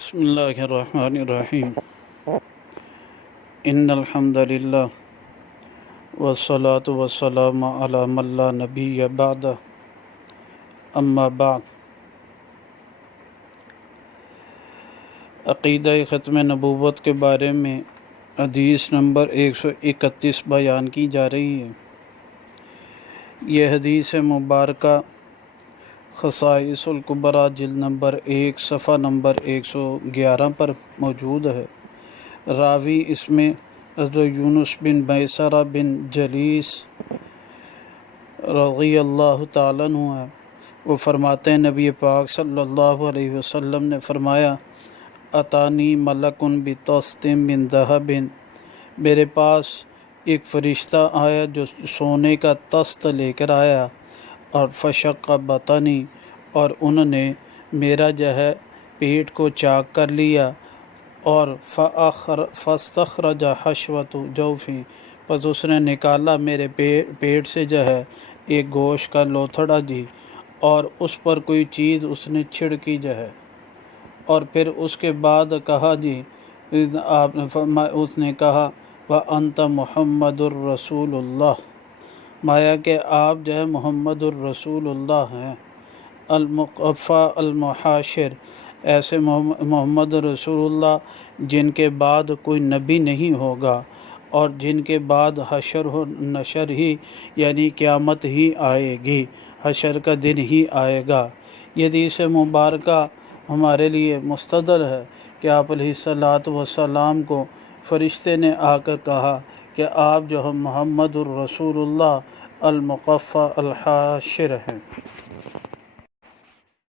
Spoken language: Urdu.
بسم اللہ الرحمن الرحیم ان الحمد للہ والصلاة والسلام علی من لا نبی بعد اما بعد عقیدہ ختم نبوت کے بارے میں حدیث نمبر 131 بیان کی جا رہی ہے۔ یہ حدیث مبارکہ خصائص الکبریٰ جلد نمبر 1 صفحہ نمبر 111 پر موجود ہے۔ راوی اس میں حضرت یونس بن میسرہ بن جلیس رضی اللہ تعالیٰ عنہ ہے۔ وہ فرماتے ہیں نبی پاک صلی اللہ علیہ وسلم نے فرمایا اتانی ملکن بطست من ذہب، میرے پاس ایک فرشتہ آیا جو سونے کا طست لے کر آیا، اور فشق بطنی، اور انہوں نے میرا جو ہے پیٹ کو چاک کر لیا، اور فاستخرج حشوۃ جوفی، پس اس نے نکالا میرے پیٹ سے جو ہے ایک گوشت کا لوتھڑا جی، اور اس پر کوئی چیز اس نے چھڑکی جو ہے، اور پھر اس کے بعد کہا جی آپ نے اس نے کہا وَأَنْتَ مُحَمَّدُ الرَّسُولُ اللّہ، مایا کہ آپ جو ہے محمد الرسول اللہ ہیں، المقفى المحاشر، ایسے محمد رسول اللہ جن کے بعد کوئی نبی نہیں ہوگا، اور جن کے بعد حشر و نشر ہی یعنی قیامت ہی آئے گی، حشر کا دن ہی آئے گا۔ یہ حدیث مبارکہ ہمارے لیے مستدل ہے کہ آپ علیہ الصلاۃ والسلام کو فرشتے نے آ کر کہا کہ آپ جو ہم محمد الرسول اللہ المقفى الحاشر ہیں۔